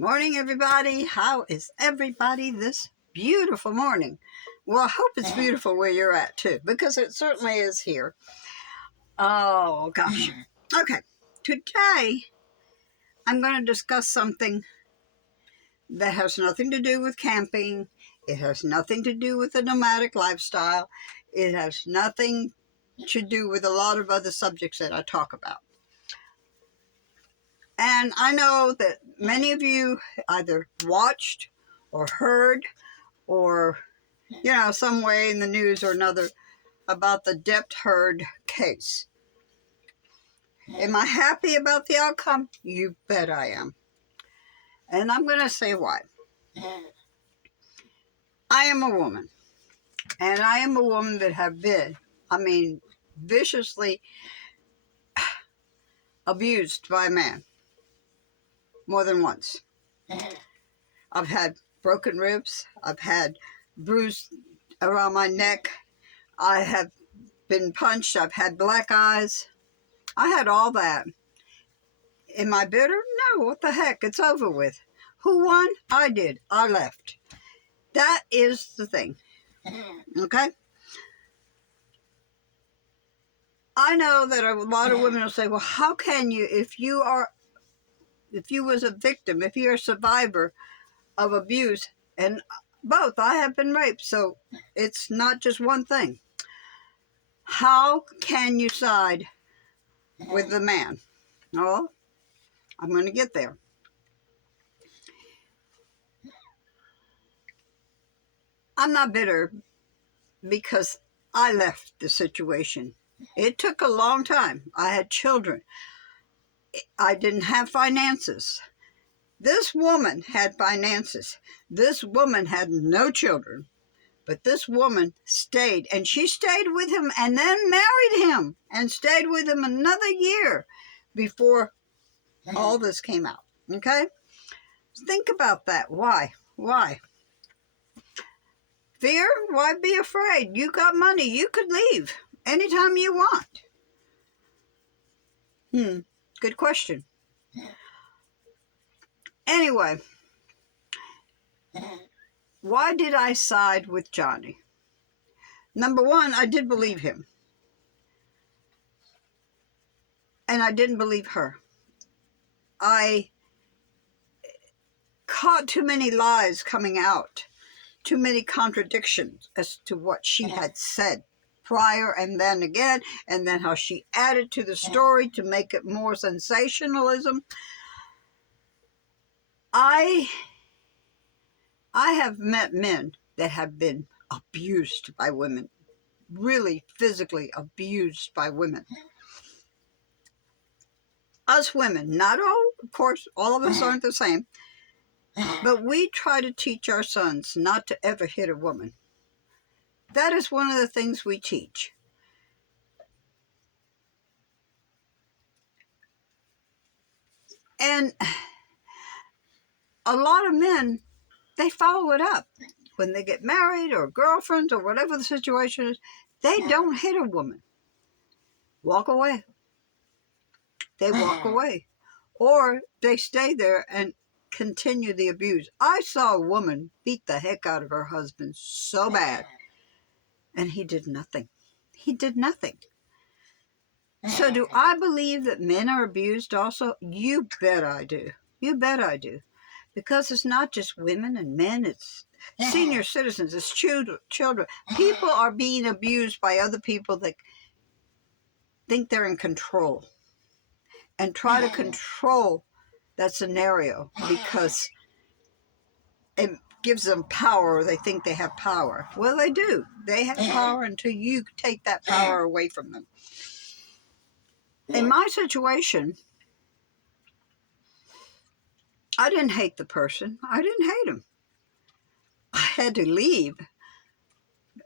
Morning, everybody. How is everybody this beautiful morning? Well, I hope it's beautiful where you're at, too, because it certainly is here. Oh, gosh. Okay. Today, I'm going to discuss something that has nothing to do with camping. It has nothing to do with the nomadic lifestyle. It has nothing to do with a lot of other subjects that I talk about. And I know that many of you either watched or heard or, some way in the news or another about the dipped herd case. Am I happy about the outcome? You bet I am. And I'm going to say why. I am a woman. And I am a woman that have been, viciously abused by a man. More than once. I've had broken ribs. I've had bruise around my neck. I have been punched. I've had black eyes. I had all that. Am I bitter? No, what the heck? It's over with. Who won? I did. I left. That is the thing. Okay? I know that a lot of women will say, well, how can you, if you was a victim, if you're a survivor of abuse, and both, I have been raped, so it's not just one thing. How can you side with the man? Oh, I'm going to get there. I'm not bitter because I left the situation. It took a long time. I had children. I didn't have finances. This woman had finances. This woman had no children. But this woman stayed, and she stayed with him and then married him and stayed with him another year before all this came out. Okay? Think about that. Why? Why? Fear? Why be afraid? You got money. You could leave anytime you want. Good question. Anyway, why did I side with Johnny? Number one, I did believe him. And I didn't believe her. I caught too many lies coming out. Too many contradictions as to what she had said prior and then again, and then how she added to the story to make it more sensationalism. I have met men that have been abused by women, really physically abused by women. Us women, not all, of course, all of us aren't the same, but we try to teach our sons not to ever hit a woman. That is one of the things we teach. And a lot of men, they follow it up. When they get married or girlfriends or whatever the situation is, they don't hit a woman. Walk away. They walk away. Or they stay there and continue the abuse. I saw a woman beat the heck out of her husband so bad, and he did nothing. He did nothing. So do I believe that men are abused also? You bet I do. You bet I do. Because it's not just women and men, it's senior citizens, it's children. People are being abused by other people that think they're in control and try to control that scenario because it gives them power, or they think they have power. Well, they do. They have power until you take that power away from them. In my situation, I didn't hate the person. I didn't hate him. I had to leave.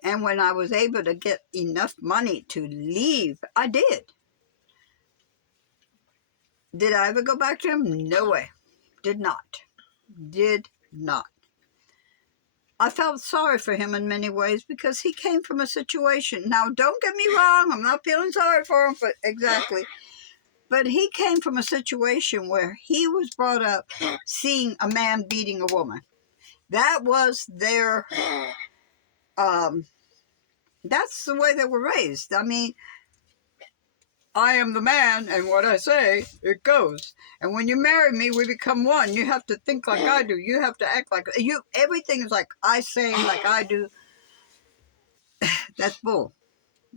And when I was able to get enough money to leave, I did. Did I ever go back to him? No way. Did not. Did not. I felt sorry for him in many ways because he came from a situation. Now, don't get me wrong. I'm not feeling sorry for him, but exactly. But he came from a situation where he was brought up seeing a man beating a woman. That was their, that's the way they were raised. I mean, I am the man, and what I say, it goes. And when you marry me, we become one. You have to think like I do. You have to act like you. Everything is like I say, like I do. That's bull.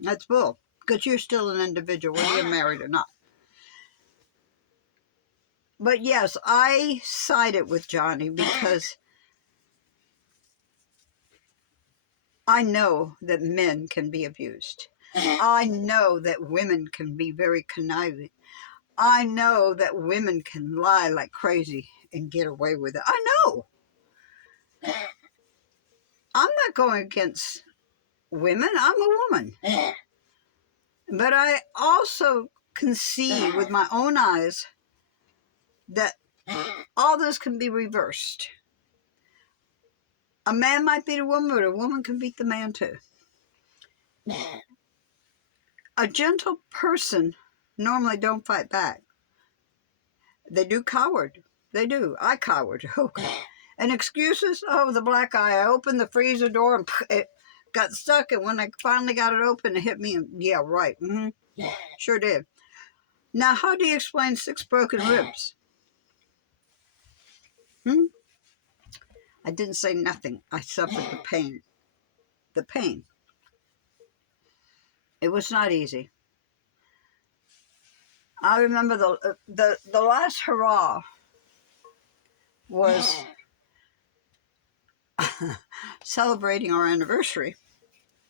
That's bull. Because you're still an individual, whether you're married or not. But yes, I sided with Johnny because I know that men can be abused. I know that women can be very conniving. I know that women can lie like crazy and get away with it. I know. I'm not going against women. I'm a woman. But I also can see with my own eyes that all this can be reversed. A man might beat a woman, but a woman can beat the man too. A gentle person normally don't fight back. They do coward. They do. I cowered. Okay. And excuses? Oh, the black eye. I opened the freezer door and it got stuck. And when I finally got it open, it hit me. And yeah, right. Sure did. Now, how do you explain 6 broken ribs? I didn't say nothing. I suffered the pain. The pain. It was not easy. I remember the last hurrah was celebrating our anniversary.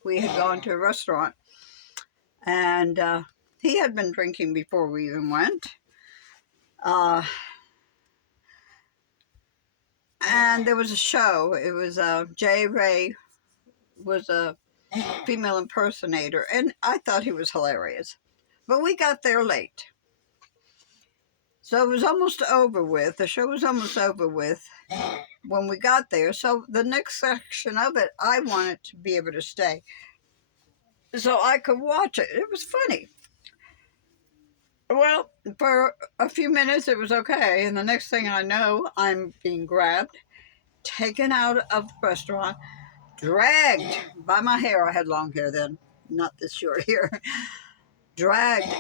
We had gone to a restaurant, and he had been drinking before we even went. And there was a show. It was Jay Ray was a female impersonator, and I thought he was hilarious. But we got there late. So it was almost over with. The show was almost over with when we got there. So the next section of it, I wanted to be able to stay so I could watch it. It was funny. Well, for a few minutes it was okay. And the next thing I know, I'm being grabbed, taken out of the restaurant, dragged by my hair. I had long hair then, not this short hair. Dragged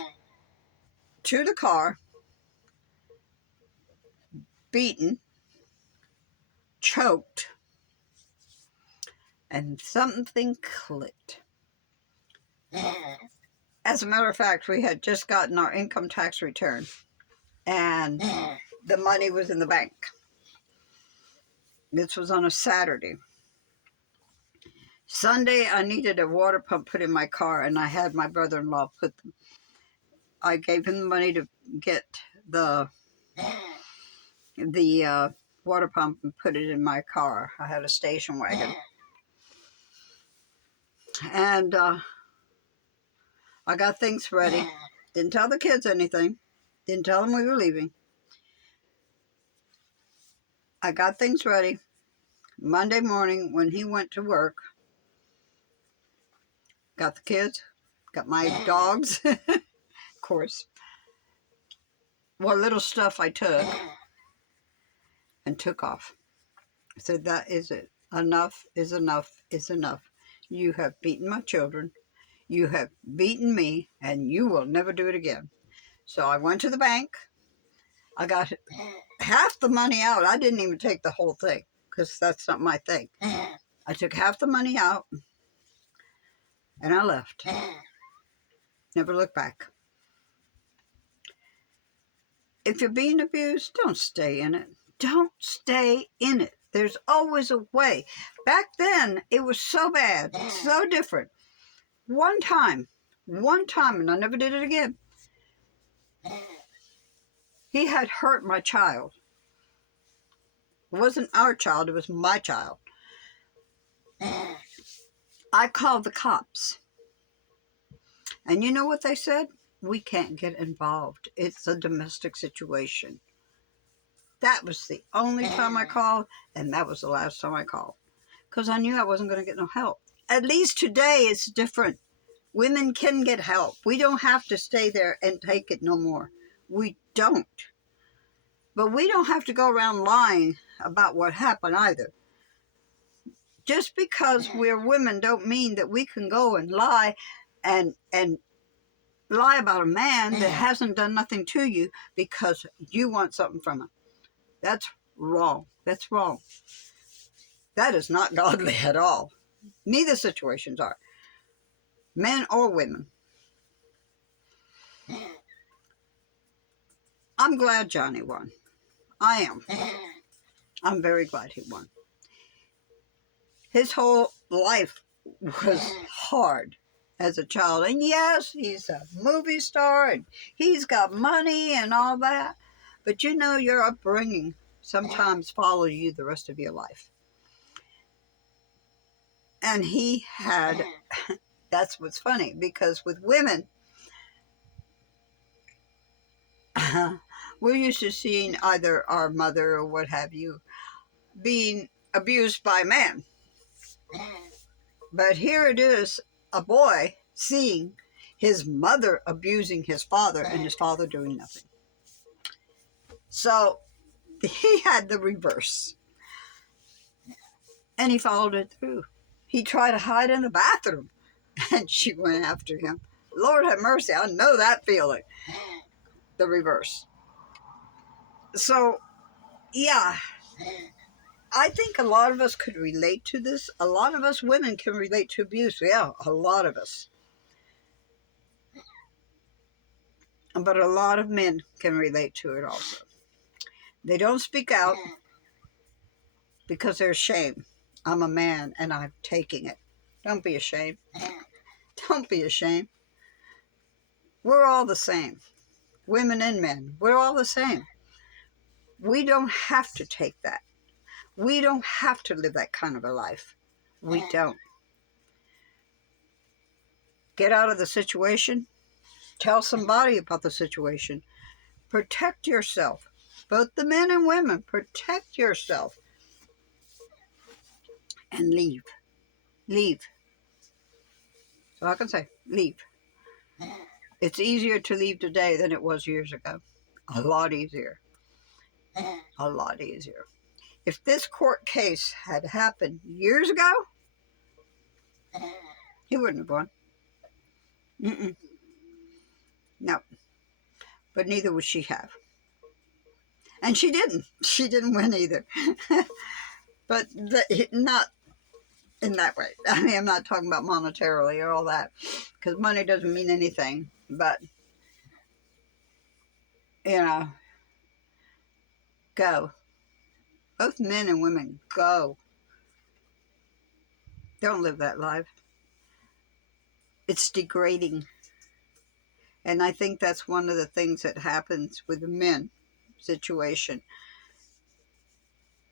to the car, beaten, choked, and something clicked. As a matter of fact, we had just gotten our income tax return, and the money was in the bank. This was on a Saturday. Sunday, I needed a water pump put in my car, and I had my brother-in-law put them. I gave him the money to get the water pump and put it in my car. I had a station wagon. And I got things ready. Didn't tell the kids anything. Didn't tell them we were leaving. I got things ready. Monday morning when he went to work, got the kids, got my dogs, of course. What little stuff I took, and took off. I said, that is it. Enough is enough is enough. You have beaten my children. You have beaten me, and you will never do it again. So I went to the bank. I got half the money out. I didn't even take the whole thing because that's not my thing. I took half the money out, and I left. Never looked back. If you're being abused, don't stay in it. Don't stay in it. There's always a way. Back then, it was so bad, so different. One time, and I never did it again. He had hurt my child. It wasn't our child, it was my child. I called the cops. And you know what they said? We can't get involved. It's a domestic situation. That was the only time I called, and that was the last time I called. Because I knew I wasn't going to get no help. At least today it's different. Women can get help. We don't have to stay there and take it no more. We don't. But we don't have to go around lying about what happened either. Just because we're women don't mean that we can go and lie and lie about a man that hasn't done nothing to you because you want something from him. That's wrong. That's wrong. That is not godly at all. Neither situations are. Men or women. I'm glad Johnny won. I am. I'm very glad he won. His whole life was hard as a child. And yes, he's a movie star and he's got money and all that. But you know, your upbringing sometimes follows you the rest of your life. And he had, that's what's funny, because with women, we're used to seeing either our mother or what have you being abused by man. But here it is, a boy seeing his mother abusing his father and his father doing nothing. So he had the reverse. And he followed it through. He tried to hide in the bathroom and she went after him. Lord have mercy, I know that feeling. The reverse. So, yeah, I think a lot of us could relate to this. A lot of us women can relate to abuse. Yeah, a lot of us. But a lot of men can relate to it also. They don't speak out because they're ashamed. I'm a man and I'm taking it. Don't be ashamed. Don't be ashamed. We're all the same. Women and men. We're all the same. We don't have to take that. We don't have to live that kind of a life. We don't. Get out of the situation. Tell somebody about the situation. Protect yourself. Both the men and women. Protect yourself. And leave. Leave. So I can say, leave. It's easier to leave today than it was years ago. A lot easier. A lot easier. If this court case had happened years ago, he wouldn't have won. No. But neither would she have. And she didn't. She didn't win either. But not in that way. I mean, I'm not talking about monetarily or all that, because money doesn't mean anything. But, you know, go. Both men and women, go. Don't live that life. It's degrading. And I think that's one of the things that happens with the men situation.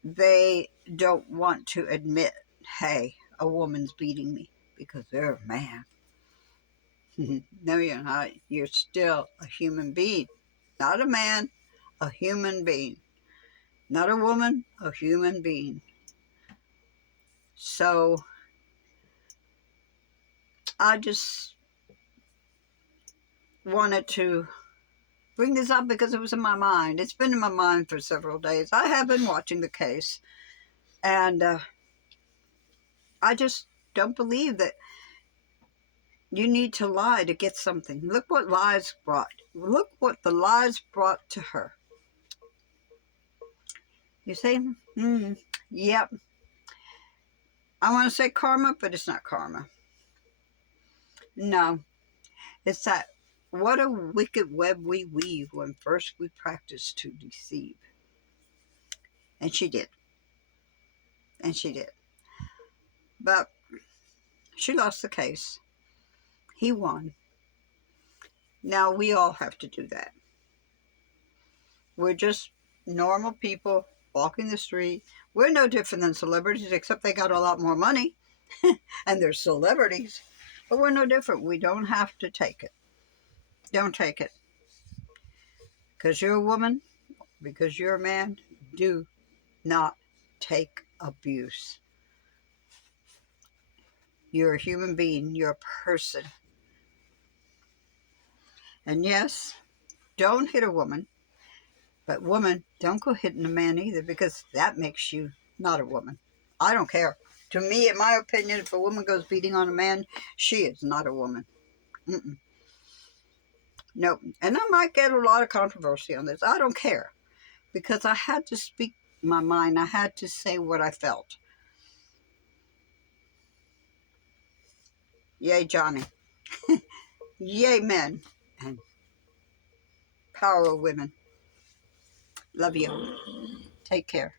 They don't want to admit, hey, a woman's beating me, because they're a man. No, you're not. You're still a human being. Not a man, a human being. Not a woman, a human being. So, I just wanted to bring this up because it was in my mind. It's been in my mind for several days. I have been watching the case. And I just don't believe that you need to lie to get something. Look what lies brought. Look what the lies brought to her. You say, yep. I want to say karma, but it's not karma. No. It's that what a wicked web we weave when first we practice to deceive. And she did. And she did. But she lost the case. He won. Now we all have to do that. We're just normal people walking the street. We're no different than celebrities, except they got a lot more money. And they're celebrities. But we're no different. We don't have to take it. Don't take it. Because you're a woman, because you're a man, do not take abuse. You're a human being. You're a person. And yes, don't hit a woman. But woman, don't go hitting a man either, because that makes you not a woman. I don't care. To me, in my opinion, if a woman goes beating on a man, she is not a woman. Mm-mm. Nope. And I might get a lot of controversy on this. I don't care. Because I had to speak my mind. I had to say what I felt. Yay, Johnny. Yay, men. And power of women. Love you. Take care.